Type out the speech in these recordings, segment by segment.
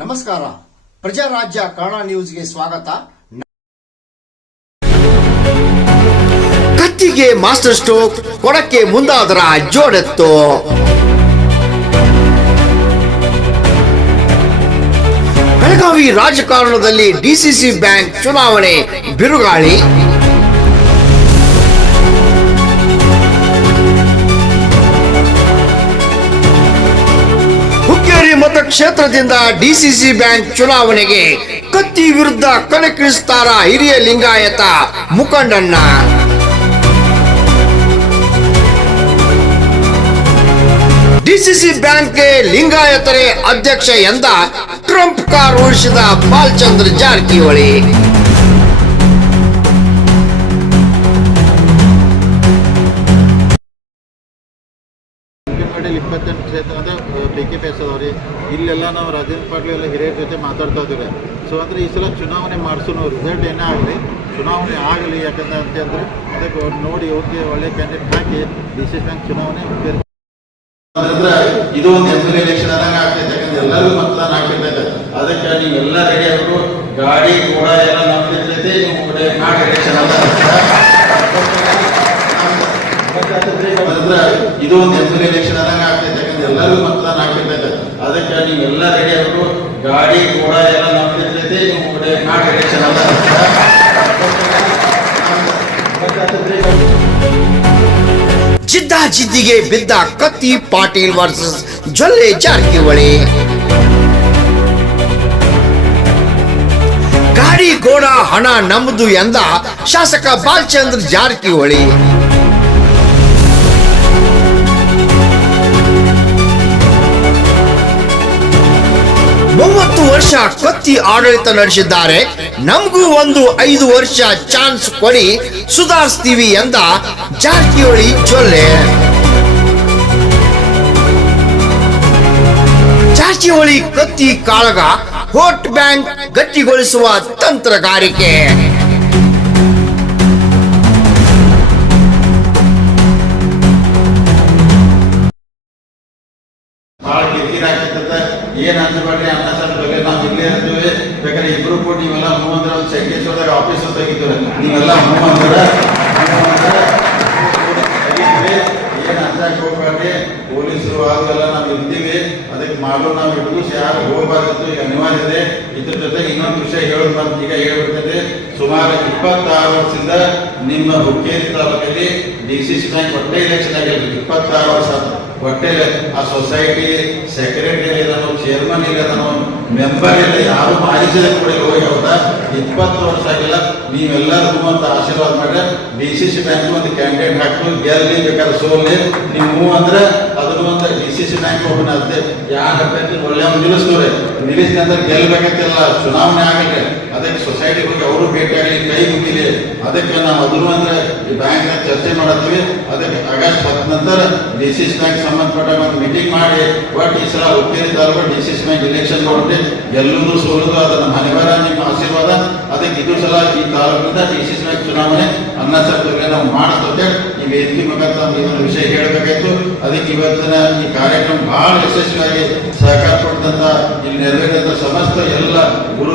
ನಮಸ್ಕಾರ. ಪ್ರಜಾರಾಜ್ಯ ಕನ್ನಡ ನ್ಯೂಸ್ಗೆ ಸ್ವಾಗತ. ಕತ್ತಿಗೆ ಮಾಸ್ಟರ್ ಸ್ಟೋಕ್ ಕೊಡಕ್ಕೆ ಮುಂದಾದರ ಜೋಡೆತ್ತು. ಬೆಳಗಾವಿ ರಾಜಕಾರಣದಲ್ಲಿ ಡಿಸಿಸಿ ಬ್ಯಾಂಕ್ ಚುನಾವಣೆ ಬಿರುಗಾಳಿ. ಮತಕ್ಷೇತ್ರದಿಂದ ಡಿಸಿಸಿ ಬ್ಯಾಂಕ್ ಚುನಾವಣೆಗೆ ಕತ್ತಿ ವಿರುದ್ಧ ಕಣಕ್ಕಿಳಿಸ್ತಾರ ಹಿರಿಯ ಲಿಂಗಾಯತ ಮುಖಂಡಣ್ಣ ಡಿಸಿಸಿ ಬ್ಯಾಂಕ್ಗೆ ಲಿಂಗಾಯತರೇ ಅಧ್ಯಕ್ಷ ಎಂದ ಟ್ರಂಪ್ ಕಾರ್ ಉಳಿಸಿದ ಬಾಲ್ಚಂದ್ರ ಜಾರಕಿಹೊಳಿ. ಅಂಗನವಾಡಿಯಲ್ಲಿ ಇಪ್ಪತ್ತೆಂಟು ಕ್ಷೇತ್ರ ಅಂದರೆ ಪಿ ಕೆ ಪಿ ಎಸ್ ಅದಾವ್ರಿ ಇಲ್ಲೆಲ್ಲ ನಾವು ರಾಜೇಂದ್ರ ಪಾಟೀಲ್ ಎಲ್ಲ ಹಿರಿಯರ ಜೊತೆ ಮಾತಾಡ್ತಾ ಇದ್ದೀವಿ ಸೊ ಅಂದರೆ ಈ ಸಲ ಚುನಾವಣೆ ಮಾಡಿಸೋನು ರಿಸಲ್ಟ್ ಏನೇ ಆಗಲಿ, ಚುನಾವಣೆ ಆಗಲಿ ಯಾಕಂದ್ರೆ ಅಂತಂದರೆ ಅದಕ್ಕೆ ನೋಡಿ ಯೋಗ್ಯ ಒಳ್ಳೆ ಕ್ಯಾಂಡಿಡೇಟ್ ಹಾಕಿ ಡಿ ಸಿ ಬ್ಯಾಂಕ್ ಚುನಾವಣೆ ಅಂದ್ರೆ, ಇದು ಒಂದು ಎಂ ಎಲ್ ಎಲೆಕ್ಷನ್ ಆದಾಗ ಆಗ್ತೈತೆ, ಯಾಕಂದ್ರೆ ಎಲ್ಲರಿಗೂ ಮತದಾನ ಆಗ್ತಿರ್ತೈತೆ ಅದಕ್ಕೆ ನೀವೆಲ್ಲ ರೆಡಿ ಆಗ್ಬೇಕು ಗಾಡಿ ಕೂಡ ಎಲ್ಲ ನಮ್ಮ ನೀವು ಕಡೆ ಮಾಡಿ ಎಲೆಕ್ಷನ್ ಅಂದ್ರೆ ಇದು ಒಂದು ಎಲ್ ಎಲೆಕ್ಷನ್ ಆದಾಗ ಆಗ್ತೈತೆ, ಯಾಕಂದ್ರೆ ಎಲ್ಲರಿಗೂ ಮತದಾನ ಆಗ್ತಿರ್ತೈತೆ ಅದಕ್ಕೆ ನೀವೆಲ್ಲ ರೆಡಿ ಆಗ್ಬೇಕು ಗಾಡಿ, ಕೂಡ ಎಲ್ಲ ನಮ್ದಿರ್ತೈತಿ ನೀವು ಮಾಡಿ ಎಲೆಕ್ಷನ್ ಜಿದ್ದಾಜಿದ್ದಿಗೆ ಬಿದ್ದ ಕತ್ತಿ ಪಾಟೀಲ್ ವರ್ಸಸ್ ಜೊಲ್ಲೆ ಜಾರಕಿಹೊಳಿ. ಗಾಡಿ ಗೋಡ ಹಣ ನಮ್ಮದು ಎಂದ ಶಾಸಕ ಬಾಲಚಂದ್ರ ಜಾರಕಿಹೊಳಿ. ಮೂವತ್ತು ವರ್ಷ ಕತ್ತಿ ಆಡಳಿತ ನಡೆಸಿದ್ದಾರೆ. ನಮಗೂ ಒಂದು ಐದು ವರ್ಷ ಚಾನ್ಸ್ ಕೊಡಿ. ಸುಧಾರಿಸ್ತೀವಿ ಎಂದ ಜಾರಕಿಹೊಳಿ ಜೊಲ್ಲೆ. ಜಾರಕಿಹೊಳಿ ಕತ್ತಿ ಕಾಳಗ, ವೋಟ್ ಬ್ಯಾಂಕ್ ಗಟ್ಟಿಗೊಳಿಸುವ ತಂತ್ರಗಾರಿಕೆ. ಅಂದ್ರೆ ಒಂದು ಶಂಕೇಶ್ವರದಾಗ ಆಫೀಸ್ ತೆಗಿತೀವಿ ನೀವೆಲ್ಲ ಹನುಮಂತರ ಅಂದ್ರೆ ಹ್ಞೂ ಅಂದ್ರೆ ತೆಗಿತೀವಿ. ಏನ್ ಅಂಜಾಕ್ ಹೋಗ್ಬೇಡ್ರಿ ಪೊಲೀಸರು ಅವೆಲ್ಲ ನಾವು ಇರ್ತೀವಿ. ಅದಕ್ಕೆ ಮಾಡೋ ನಾವು ಹಿಡಿದು ಯಾರು ಹೋಗಬಾರ್ದು ಈಗ ಅನಿವಾರ್ಯ ಇದೆ. ಇದ್ರ ಜೊತೆಗೆ ಇನ್ನೊಂದು ವಿಷಯ ಹೇಳೋದು ಬಂತು ಈಗ ಹೇಳ್ಬಿಡ್ತದೆ ಸುಮಾರು ಇಪ್ಪತ್ತಾರು ವರ್ಷದಿಂದ ನಿಮ್ಮ ಹುಕ್ಕೇರಿ ತಾಲೂಕಲ್ಲಿ ಡಿ ಸಿ ಸಿ ಬ್ಯಾಂಕ್ ಒಟ್ಟೆ ಇಲೆಕ್ಷನ್ ಆಗಿರ್ಬೇಕು ಇಪ್ಪತ್ತಾರು ವರ್ಷ ಆತು. ಒಟ್ಟೆ ಆ ಸೊಸೈಟಿ ಸೆಕ್ರೆಟರಿ ಇಲ್ಲದನು ಚೇರ್ಮನ್ ಇಲ್ಲದನು ಮೆಂಬರ್ ಇಲ್ಲ ಯಾರು ಮಾಹಿತಿ ಕೂಡ ಹೋಗಿ ಹೌದಾ ಇಪ್ಪತ್ತು ವರ್ಷ ಆಗಿಲ್ಲ. ನೀವೆಲ್ಲರಿಗೂ ಅಂತ ಆಶೀರ್ವಾದ ಮಾಡಿ ಡಿ ಸಿ ಸಿ ಬ್ಯಾಂಕ್ ಒಂದು ಕ್ಯಾಂಡಿಡೇಟ್ ಹಾಕಿ ಗೆಲ್ಲಿ ಬೇಕಾದ್ರೆ ಸೋಲಿ ನೀವು ಅಂದ್ರೆ ಅದನ್ನು ಒಂದು ಸಿ ಬ್ಯಾಂಕ್ ಓಪನ್ ಆಗುತ್ತೆ. ಯಾರು ಹಾಕೈತಿ ಒಳ್ಳೆ ಒಂದು ನಿಲ್ಲಿಸ್ತವ್ರೆ ನಿಲ್ಲಿಸಿದ್ರೆ ಚುನಾವಣೆ ಆಗಲಿ ಅದಕ್ಕೆ ಸೊಸೈಟಿ ಬಗ್ಗೆ ಅವರು ಭೇಟಿಯಾಗಲಿ ಕೈ ಮುಗಿಲಿ. ಅದಕ್ಕೆ ನಾವು ಅದನ್ನು ಅಂದ್ರೆ ಈ ಬ್ಯಾಂಕ್ ಚರ್ಚೆ ಮಾಡತ್ತೀವಿ. ಅದಕ್ಕೆ ಆಗಸ್ಟ್ ಹತ್ತ ನಂತರ ಡಿ ಸಿ ಬ್ಯಾಂಕ್ ಸಂಬಂಧಪಟ್ಟ ಒಂದು ಮೀಟಿಂಗ್ ಮಾಡಿ ಬಟ್ ಈ ಸಲ Hukkeri taluk D C bank election ಕೊಡ್ರಿ ಗೆಲ್ಲುವುದು ಸೋಲುದು ಅದರ ಅನಿವಾರ್ಯ ನಿಮ್ಮ ಆಶೀರ್ವಾದ. ಅದಕ್ಕೆ ಇದು ಸಲ ಈ ತಾಲೂಕಿನಿಂದ ಡಿ ಸಿ ಬ್ಯಾಂಕ್ ಚುನಾವಣೆ ಅನ್ನ ಸರ್ಕಾರ ನಾವು ಮಾಡಿಸ್ತೇವೆ ಈ ವೇದಿಕೆ ಒಂದು ವಿಷಯ ಹೇಳಬೇಕಾಯ್ತು. ಅದಕ್ಕೆ ಇವತ್ತಿನ ಈ ಕಾರ್ಯಕ್ರಮ ಬಹಳ ಯಶಸ್ವಿಯಾಗಿ ಸಹಕಾರ ಕೊಟ್ಟಂತ ಇಲ್ಲಿ ನೆರವೇರಿದಂತ ಸಮಸ್ತ ಎಲ್ಲ ಗುರು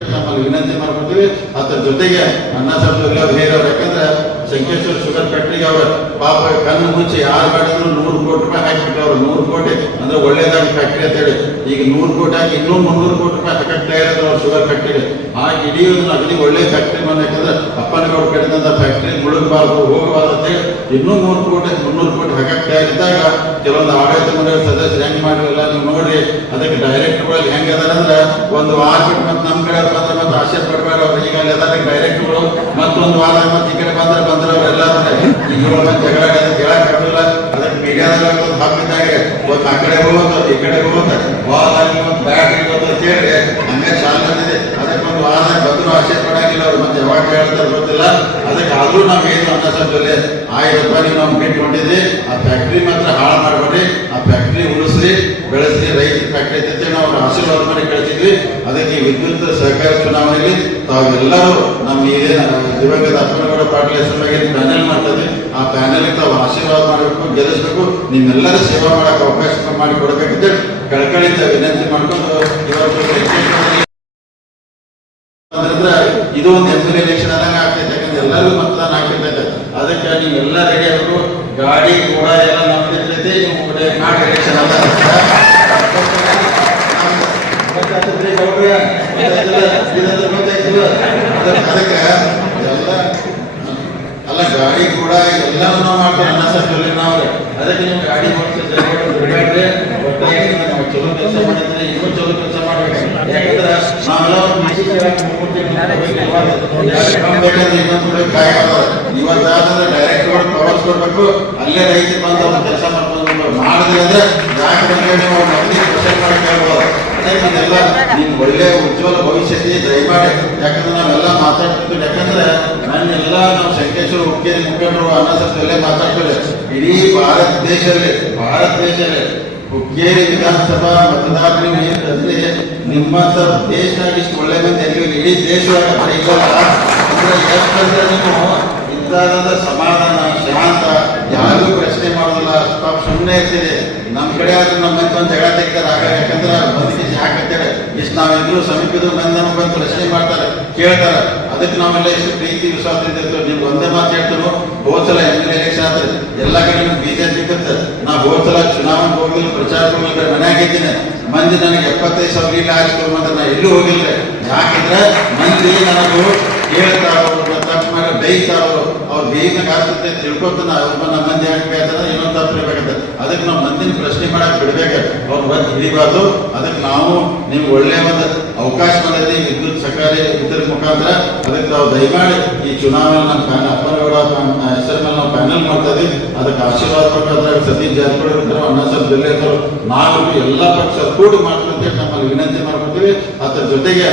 ನಮ್ಮಲ್ಲಿ ವಿನಂತಿ ಮಾಡ್ಕೊತೀವಿ ಅದರ ಜೊತೆಗೆ ಅಣ್ಣ ಸಾಹೇಬ್ ಎಲ್ಲ ಅವ್ರು ಯಾಕಂದ್ರೆ ಸಂಕೇಶ್ವರ ಶುಗರ್ ಫ್ಯಾಕ್ಟ್ರಿಗೆ ಅವ್ರ ಪಾಪ ಕಣ್ಣು ಮುಚ್ಚಿ ಯಾರು ಮಾಡಿದ್ರು ನೂರು ಕೋಟಿ ರೂಪಾಯಿ ಹಾಕಿಬಿಟ್ಟು ಅವ್ರು, ನೂರು ಕೋಟಿ. ಅಂದ್ರೆ ಒಳ್ಳೇದಾಗಿ ಫ್ಯಾಕ್ಟ್ರಿ ಅಂತ ಹೇಳಿ. ಈಗ ನೂರು ಕೋಟಿ ಹಾಕಿ ಇನ್ನೂ ಮುನ್ನೂರು ಕೋಟಿ ರೂಪಾಯಿ ಹಾಕಕ್ಕೆ ಇರೋದು ಅವ್ರು ಶುಗರ್ ಫ್ಯಾಕ್ಟ್ರಿ ಹಾಗೆ ಇಡೀ ಅಗದಿ ಒಳ್ಳೆ ಫ್ಯಾಕ್ಟ್ರಿ ಬಂದ ಯಾಕಂದ್ರೆ ಅಪ್ಪನಗೌಡ ಕಟ್ಟಿದಂತ ಫ್ಯಾಕ್ಟ್ರಿ ಮುಳುಗಬಾರ್ದು, ಹೋಗಬಾರ್ದು ಅಂತ ಹೇಳಿ ಇನ್ನೂ ಮೂರು ಕೋಟಿ, ಮುನ್ನೂರು ಕೋಟಿ ಹಾಕಕ್ಕೆ ಇದ್ದಾಗ ಕೆಲವೊಂದು ಆಡಳಿತ ಮಂಡಳಿ ಸದಸ್ಯರು ಹೆಂಗ್ ಮಾಡಿರಲ್ಲ ನೀವು ನೋಡ್ರಿ. ಅದಕ್ಕೆ ಡೈರೆಕ್ಟರ್ಗಳು ಹೆಂಗ್ ಅದಾರ ಅಂದ್ರೆ ಒಂದು ವಾರ ಬಿಟ್ಟು ಮತ್ತೆ ನಮ್ಮ ಕಡೆ ಬಂದ್ರೆ ಮತ್ತೆ ಆಶೆ ಪಡ್ಬೇಡ ಅವ್ರು. ಈಗ ಅಲ್ಲಿ ಅದಾರ ಡೈರೆಕ್ಟರ್ಗಳು ಮತ್ತೊಂದು ವಾರ ಮತ್ತೆ ಈ ಕಡೆ ಇವ್ರ ಜಗಳ ಆ ಕಡೆ ಈ ಕಡೆ ಬಾಲ್ ಅಂತ ಅದಕ್ಕೆ ಮತ್ತೆ ಯಾವಾಗ ಗೊತ್ತಿಲ್ಲ. ಅದಕ್ಕೆ ಆದರೂ ನಾವು ರೂಪಾಯಿ ನಾವು ಆ ಫ್ಯಾಕ್ಟ್ರಿ ಮಾತ್ರ ಹಾಳು ಮಾಡಬೇಡಿ ಆ ಫ್ಯಾಕ್ಟ್ರಿ ರೈತರ ಫ್ಯಾಕ್ಟ್ರಿ ಅಂತ ನಾವು ಆಶೀರ್ವಾದ ಮಾಡಿ ಕಳಿಸಿದ್ವಿ ಅದಕ್ಕೆ ವಿದ್ಯುತ್ ಸಹಕಾರ ಚುನಾವಣೆಯಲ್ಲಿ ತಾವೆಲ್ಲರೂ ನಮ್ಮ ಇದೇ ದಿವಂಗತ ಅಪ್ಪನಗೌಡ ಪಾಟೀಲ್ ಹೆಸರಾಗಿ ಪ್ಯಾನೆಲ್ ಮಾಡ್ತದೆ ಆ ಪ್ಯಾನೆಲ್ ತಾವು ಆಶೀರ್ವಾದ ಮಾಡಬೇಕು, ಗೆಲ್ಲಿಸ್ಬೇಕು. ನಿಮ್ಮೆಲ್ಲರ ಸೇವಾ ಮಾಡಕ್ಕೆ ಅವಕಾಶ ಮಾಡಿ ಕೊಡಬೇಕಿದ್ದೆ ಕಳ್ಕಳಿಂದ ವಿನಂತಿ ಮಾಡ್ಕೊಂಡು ಇವತ್ತು ಇದು ಒಂದು ಎಂ ಎಲ್ ಎಲೆಕ್ಷನ್ ಆದಂಗ ಆಗ್ತೈತೆ. ಯಾಕಂದ್ರೆ ಎಲ್ಲರಿಗೂ ಮತದಾನ ಆಗ್ತೈತೆ ಅದಕ್ಕೆ ನೀವೆಲ್ಲ ರೆಡಿ ಆಗಬೇಕು ಗಾಡಿ ಕೂಡ ಎಲ್ಲ ನಮ್ದಿರ್ತೈತಿ ನೀವು ಕೂಡ ನಾಟ್ ಎಲೆಕ್ಷನ್ ಗೊತ್ತಾಯ್ತಲ್ಲ? ಅದಕ್ಕೆ ಗಾಡಿ ಕೂಡ ಎಲ್ಲಾನು ನಾವು ಅನ್ನ ಸಾಕಲ್ಲಿ ನಾವು ಅದಕ್ಕೆ ನೀವು ಗಾಡಿ ಓಡಿಸಿದ್ರೆ ಚಲೋ ಕೆಲಸ ಮಾಡಿದ್ರೆ ಇನ್ನೂ ಚಲೋ ಕೆಲಸ ಮಾಡ್ಬೇಕು. ಯಾಕಂದ್ರೆ ನಾವೆಲ್ಲ ಇನ್ನೊಂದು ಕಾಯ್ಬೋದು. ಇವತ್ತಾದ್ರೆ ಡೈರೆಕ್ಟ್ ರೋಡ್ ಪ್ರವಾಸ ಕೊಡ್ಬೇಕು ಅಲ್ಲೇ ರೈತ ಬಂದು ಕೆಲಸ ಮಾಡ್ಕೊಂಡು ಮಾಡಿದ್ರೆ ಅಂದ್ರೆ ಯಾಕೆ ಬಂದ್ರೆ ನಾವು ಮಾಡಕ್ ಹೇಳ್ಬೋದು ಅದಕ್ಕೆ ಇದೆಲ್ಲ ನಿಮ್ ಒಳ್ಳೆ ಉಜ್ವಲ ಭವಿಷ್ಯತೆ ದಯಮಾಡಿ ಯಾಕಂದ್ರೆ ನಾವೆಲ್ಲ ಮಾತಾಡ್ತಿದ್ವಿ ಯಾಕಂದ್ರೆ ನನ್ನೆಲ್ಲ ನಾವು ಶಂಕೇಶ್ವರ ಮುಖ್ಯ ಮುಖಂಡರು ಅನ್ನ ಎಲ್ಲ ಮಾತಾಡ್ತಾರೆ. ಇಡೀ ಭಾರತ ದೇಶದಲ್ಲಿ ಭಾರತ ದೇಶದಲ್ಲಿ ಹುಕ್ಕೇರಿ ವಿಧಾನಸಭಾ ಮತದಾರರು ಏನಂದ್ರೆ ನಿಮ್ಮಂತ ದೇಶದಾಗ ಇಷ್ಟು ಒಳ್ಳೆ ಮಂದಿ ಎಲ್ಲಿ ಇಡೀ ದೇಶದಾಗ ಅಂದ್ರೆ ಎಷ್ಟಂದ್ರೆ ನೀವು ಇಂಥಾದ ಸಮಾಧಾನ ಶಾಂತ ಯಾರಿಗೂ ಪ್ರಶ್ನೆ ಮಾಡೋದಿಲ್ಲ. ಸುಮ್ಮನೆ ಇರ್ತೀರಿ. ನಮ್ಮ ಕಡೆ ಆದ್ರೆ ನಮ್ಮ ಒಂದು ಜಗಳ ತೆಗಿತಾರೆ ಆಗ ಯಾಕಂದ್ರೆ ಬದುಕಿ ನಾವೆಲ್ಲರೂ ಸಮೀಪದ ನಂದನ ಬಂದು ಪ್ರಶ್ನೆ ಮಾಡ್ತಾರೆ, ಕೇಳ್ತಾರೆ. ಅದಕ್ಕೆ ನಾವೆಲ್ಲ ಎಷ್ಟು ಪ್ರೀತಿ, ವಿಶ್ವಾಸ ಇರ್ತೀವಿ ನೀವು ಒಂದೇ ಮಾತು ಹೇಳ್ತಾರೆ ಹೋದ್ಸಲ ಎಂ ಎಲ್ ಎಲೆಕ್ಷನ್ ಆದ್ರೆ ಎಲ್ಲ ಕಡೆ ಬಿಜೆಪಿ ಕತ್ತ ನಾ ಹೋದ್ಸಲ ಚುನಾವಣೆ ಹೋಗಿಲ್ಲ, ಪ್ರಚಾರ ಹೋಗಿಲ್ಲ ಮನ್ಯಾಗ ಇದ್ದೀನಿ ಮಂದಿ ನನಗೆ ಎಪ್ಪತ್ತೈದು ಸಾವಿರ ಇಲ್ಲ ಹಾಕ್ಸ್ಕೊಂಬಂದ್ರೆ ನಾ ಎಲ್ಲೂ ಹೋಗಿಲ್ಲ ಯಾಕಂದ್ರೆ ಮಂದಿ ನನಗೂ ಹೇಳ್ತಾ ತಪ್ಪು ಮಾಡಿ ಅವರು, ಅವ್ರು ಬೇಯ್ನಾಗ ಆಗ್ತದೆ ತಿಳ್ಕೊತಾನ ಒಬ್ಬ ನಮ್ಮ ಮಂದಿ ಹಾಕ್ಬೇಕಾದ್ರೆ ಇನ್ನೊಂದು ತಪ್ಪು ಅದಕ್ಕೆ ನಾವು ಮಂದಿನ ಪ್ರಶ್ನೆ ಮಾಡಕ್ ಬಿಡ್ಬೇಕು ಅವ್ರ ಬಂದು ಹಿಡಿಬಾರ್ದು. ಅದಕ್ಕೆ ನಾವು ನಿಮ್ಗೆ ಒಳ್ಳೆಯ ಒಂದು ಅವಕಾಶ ಬಂದೈತಿ ವಿದ್ಯುತ್ ಸಹಕಾರಿ ಇದ್ರ ಮುಖಾಂತರ. ಅದಕ್ಕೆ ನಾವು ದಯಮಾಡಿ ಈ ಚುನಾವಣೆ ನಮ್ಮ ಪ್ಯಾನಲ್ ಅಪ್ಪನಗೌಡ ಹೆಸರ ಮೇಲೆ ನಾವು ಪ್ಯಾನಲ್ ಮಾಡ್ತಾ ಇದೀವಿ. ಅದಕ್ಕೆ ಆಶೀರ್ವಾದ ಕೊಟ್ಟು ಅದ್ರಾಗ ಸತೀಶ್ ಜಾರಕಿಹೊಳಿ ಇರ್ತಾರೆ ಅಣ್ಣ ಸರ್ ಬೆಲೆ ಇರ್ತಾರೆ ನಾವು ಎಲ್ಲ ಪಕ್ಷ ಕೂಡಿ ಮಾಡ್ಕೊಂತ ನಮ್ಮಲ್ಲಿ ವಿನಂತಿ ಮಾಡ್ಕೊತೀವಿ ಅದರ ಜೊತೆಗೆ